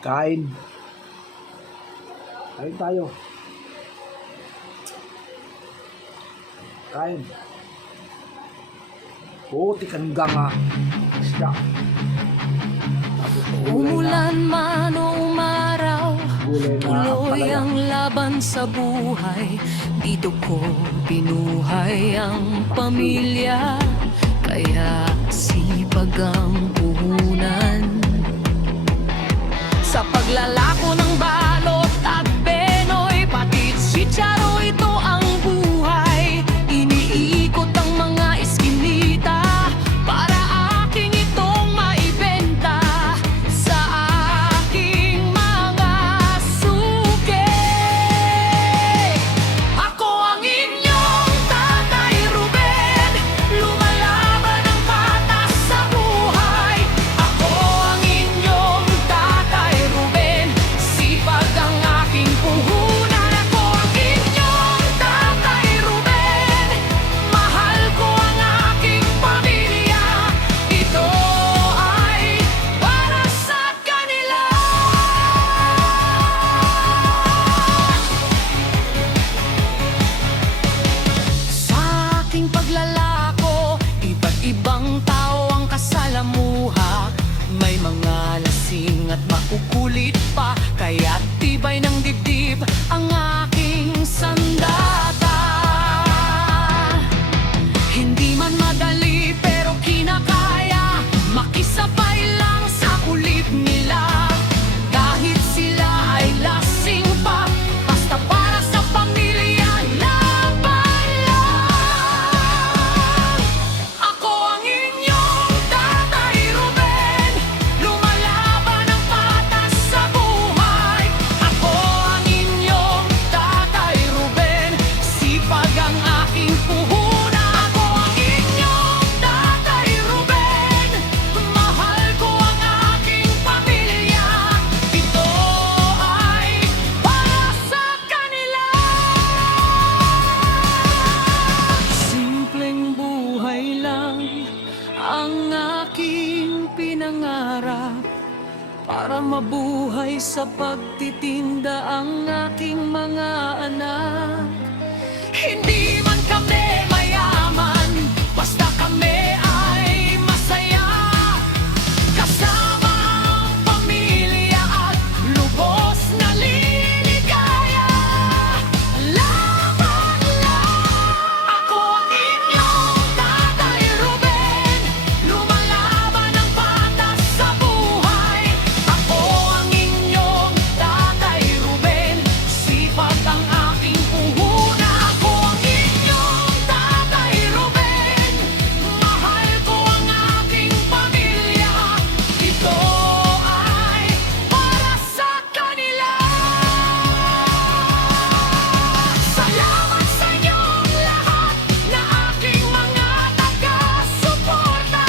Kain. Kain tayo. Kain. Puti kangga nga. Isda. Tapos Umulan man o umaraw, gulay na tuloy palaya. ang laban sa buhay. Dito ko binuhay ang pamilya, kaya sipag ang puhunan. Sa paglalako ng balot at benoy, pati chicharo, ito ang buhay. Iniikot ang mga eskinita para aking itong maibenta sa aking mga suki. Ako ang inyong Tatay Ruben, lumalaban ng patas sa buhay. Ako ang inyong Tatay Ruben, sipag ang aking puhunan. Ako ang inyong Tatay Ruben, mahal ko ang aking pamilya. Ito ay para sa kanila. Sa aking paglalako, iba't ibang tao ang kasalamuha. May mga lasing at makukulit pa, kaya tibay ng dibdib ang aking sandata. Hindi man madali pero kinakaya, makisabay lang sa kulit nila. Kahit sila ay lasing pa, basta para sa pamilya, laban lang. Ako ang inyong Tatay Ruben, lumalaban ng patas sa buhay. Ako ang inyong Tatay Ruben, sipag ang aking puhunan. Ako ang inyong Tatay Ruben, mahal ko ang aking pamilya. Ito ay para sa kanila. Simpleng buhay lang ang aking pinangarap, para mabuhay sa pagtitinda ang aking mga anak. Hindi man kami mayaman, basta kami ay masaya. Kasama ang pamilya at lubos na liligaya. Laban lang. Ako ang inyong Tatay Ruben, lumalaban ng patas sa buhay. Ako ang inyong Tatay Ruben, sipag ang aking puhunan. Ako ang inyong Tatay Ruben, mahal ko ang aking pamilya. Ito ay para sa kanila. Salamat sa inyong lahat na aking mga taga-suporta.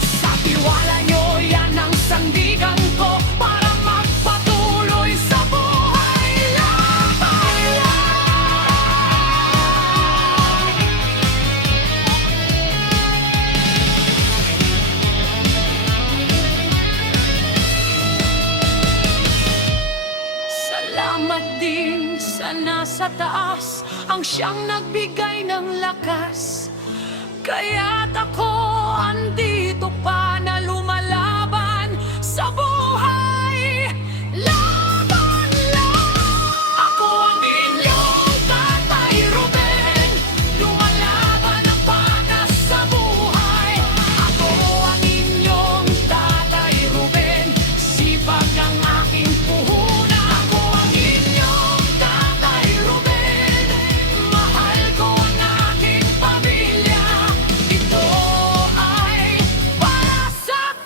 Sa tiwala nyo, yan ang sandigan ko para magpatuloy sa buhay. Laban lang. Salamat din sa nasa taas, ang siyang nagbigay ng lakas. Kaya't ako andito pa na lumalaban sa buhay. Laban lang. Ako ang inyong Tatay Ruben, lumalaban ng patas sa buhay. Ako ang inyong Tatay Ruben, sipag ang aking puhunan. Ako ang inyong Tatay Ruben, mahal ko ang aking pamilya. Ito ay para sa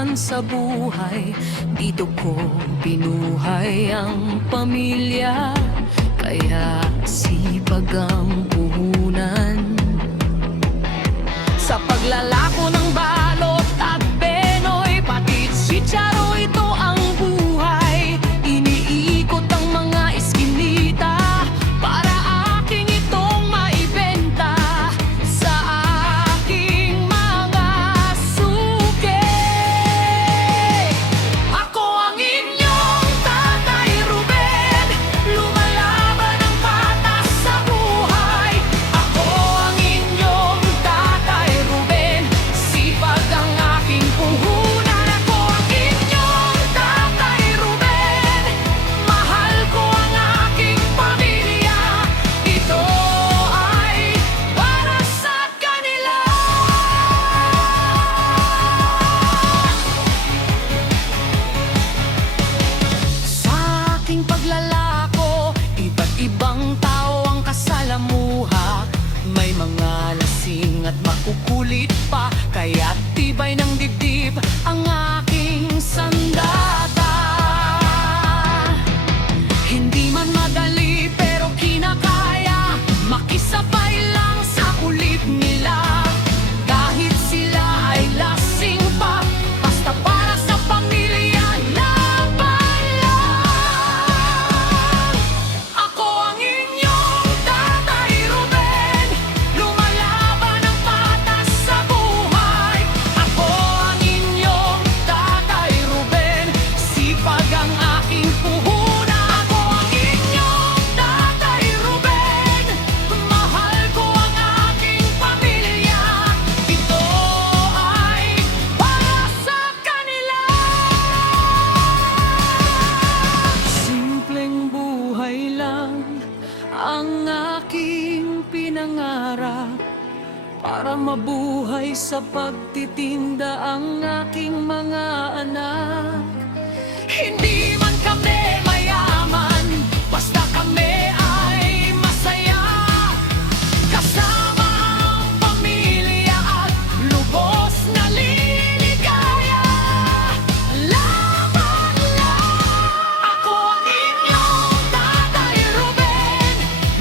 laban sa buhay. Dito ko binuhay ang pamilya, kaya sipag ang puhunan. Sa paglalako ng balot at benoy, pati chicharo, ito ang buhay. Iniikot ang mga iskinita para aking itong maibenta sa aking mga suki. Ako ang inyong Tatay Ruben, lumalaban ng patas sa buhay. Ako ang inyong Tatay Ruben, sipag ang aking puhunan. Ako ang inyong Tatay Ruben, mahal ko ang aking pamilya. Ito ay para sa kanila. Sa aking paglalako, iba't ibang tao ang kasalamuha. May mga lasing at makukulit pa, kaya tibay ng dibdib ang aking sandata. Hindi man madali pero kinakaya, makisabay lang sa kulit nila. Kahit sila ay lasing pa, basta para sa pamilya, laban lang. Ako ang inyong Tatay Ruben, lumalaban ng patas sa buhay. Ako ang inyong Tatay Ruben, sipag ang aking puhunan. Ako ang inyong Tatay Ruben, mahal ko ang aking pamilya. Ito ay para sa kanila. Simpleng buhay lang ang aking pinangarap, para mabuhay sa pagtitinda ang aking mga anak. Hindi man kami mayaman, basta kami ay masaya. Kasama ang pamilya at lubos na liligaya. Laban lang. Ako ang inyong Tatay Ruben,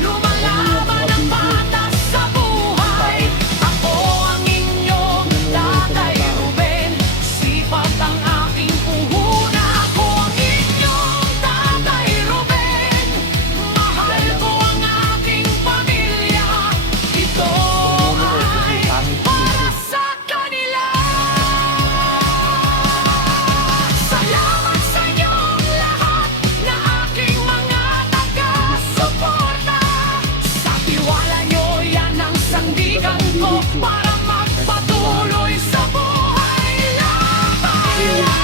lumalaban ng patas sa buhay. Ako ang inyong Tatay Ruben, sipag ang aking puhunan. Ako ang inyong Tatay Ruben, mahal ko ang aking pamilya. Ito ay para sa kanila. Salamat sa inyong lahat na aking mga taga-suporta. Sa tiwala nyo, yan ang sandigan ko para magpatuloy sa buhay. Laban lang.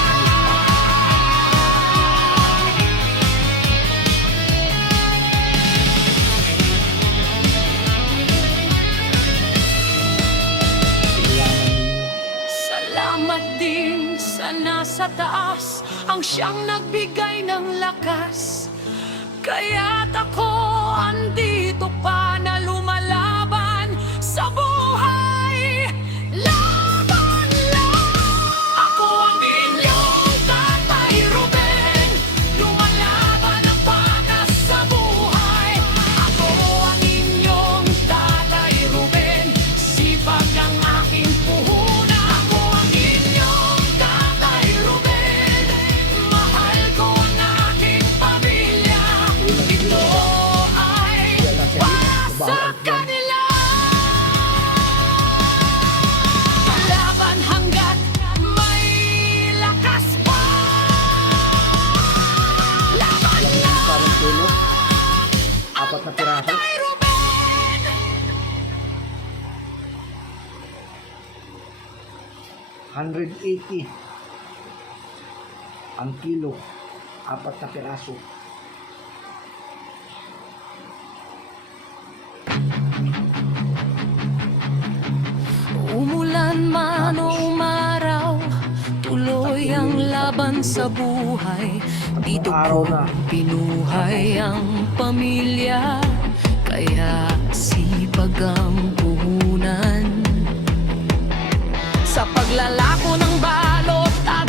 Salamat din sa nasa taas, ang siyang nagbigay ng lakas. Kaya't ako andito pa na lumalaban sa buhay. Laban lang. Ako ang inyong Tatay Ruben, lumalaban ng patas sa buhay. Ako ang inyong Tatay Ruben, sipag ang aking puhunan. Ako ang inyong Tatay Ruben, mahal ko ang aking pamilya. Ito ay para sa kanila. Laban hanggat may lakas pa. Laban Alam mo lang. yung parang tulog? Apat na piraso? Tatay Ruben. 180 ang kilo, apat na piraso. Umulan man o umaraw, tuloy ang laban sa buhay. Dito ko binuhay ang pamilya, kaya sipag ang puhunan. Sa paglalako ng balot at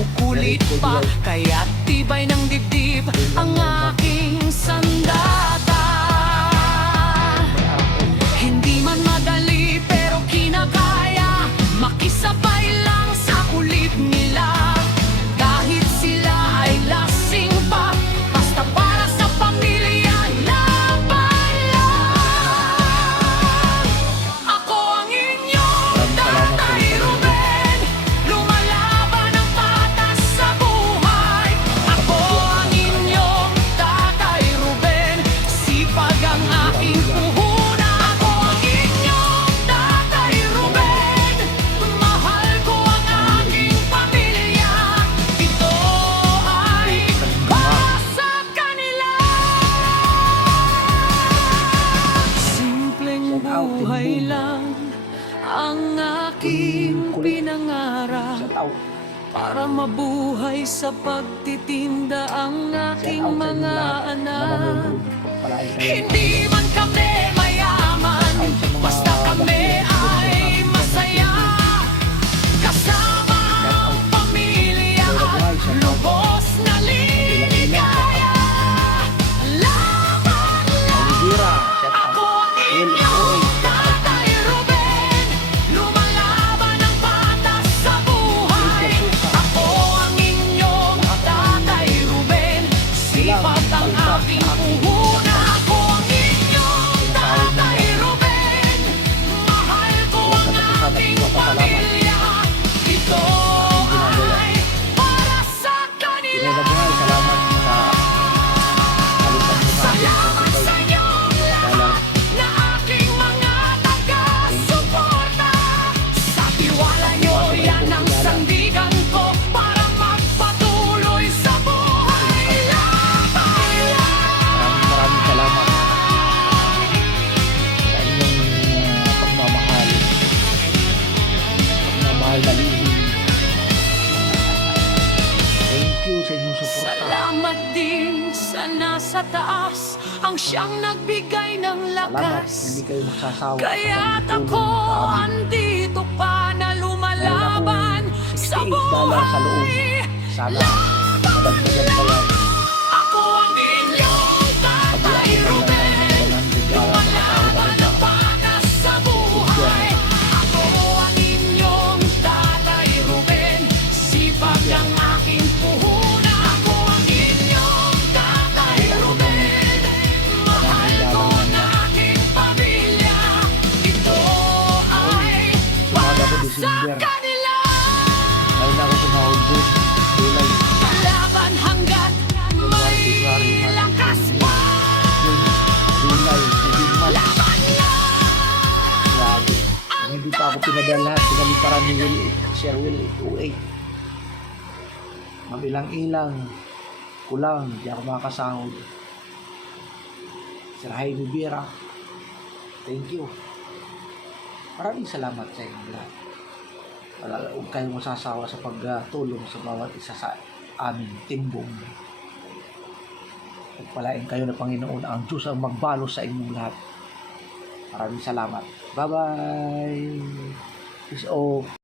Kukulit pa, kaya't tibay ng dibdib ang aking sandata. Hindi man madali pero kinakaya, makisabay lang sa kulit nila. Kahit sila ay lasing pa, basta para sa pamilya, laban lang. Ako ang inyong Tatay Ruben, lumalaban ng patas sa buhay. Ako ang inyong Tatay Ruben, sipag ang aking puhunan. Ako ang inyong Tatay Ruben, mahal ko ang aking pamilya. Ito ay para sa kanila. Simpleng buhay lang ang aking pinangarap, Shout out. para mabuhay sa pagtitinda ang aking Shout out sa inyo mga lahat na anak. nanonood. Pagpalain kayo. Hindi man kami mayaman, basta kami ay masaya. Kasama ang pamilya, lubos na ligaya. Laban lang. Olivera, shout out. Ako ang inyong Tatay Ruben, lumalaban ng patas sa buhay. Ako ang inyong Tatay Ruben, sipag ang aking puhunan. Ako ang inyong Tatay Ruben, mahal ko ang aking pamilya. Ito ay para sa kanila. Pinay na buhay. Salamat sa kalitan mo sa akin. Salamat sa inyong lahat na aking mga taga-suporta. Sa tiwala nyo, yan ang sandigan ko para magpatuloy sa buhay. Laban lang. Maraming salamat sa inyong pagmamahal. Pagmamahal na lihim. Thank you sa inyong suporta. Salamat din sa nasa taas, ang siyang nagbigay ng Salamat. lakas. Hindi kayo magsasawa. sa Kaya't pagtulong ako sa amin. andito pa na lumalaban sa $68 sa loob. buhay. Sana madagdagan pa yan. Ako ang inyong Tatay Ruben, lumalaban ng patas sa buhay. Ako ang inyong Tatay Ruben, sipag ang aking puhunan. Ako ang inyong Tatay Ruben, mahal ko ang aking pamilya. Ito ay Umaga para ko sa December. kanila. Ngayon ako tumawag doon. July. Laban hanggat may lakas pa. June. July. 7 months. Laban lang. Grabe. Kung hindi pa ako pinadala, pinaliparan ni Will, Sir Will 828. Mabilang-ilang. Kulang. Hindi ako makakasahod. Sir Jaime Vera. Thank you. Maraming salamat sa inyo lahat. Huwag kayong masasawa sa pagtulong sa bawat isa sa aming timbong. Pagpalain kayo ng Panginoon, ang Diyos ang magbalo sa inyong lahat. Maraming salamat. Bye-bye. Peace out.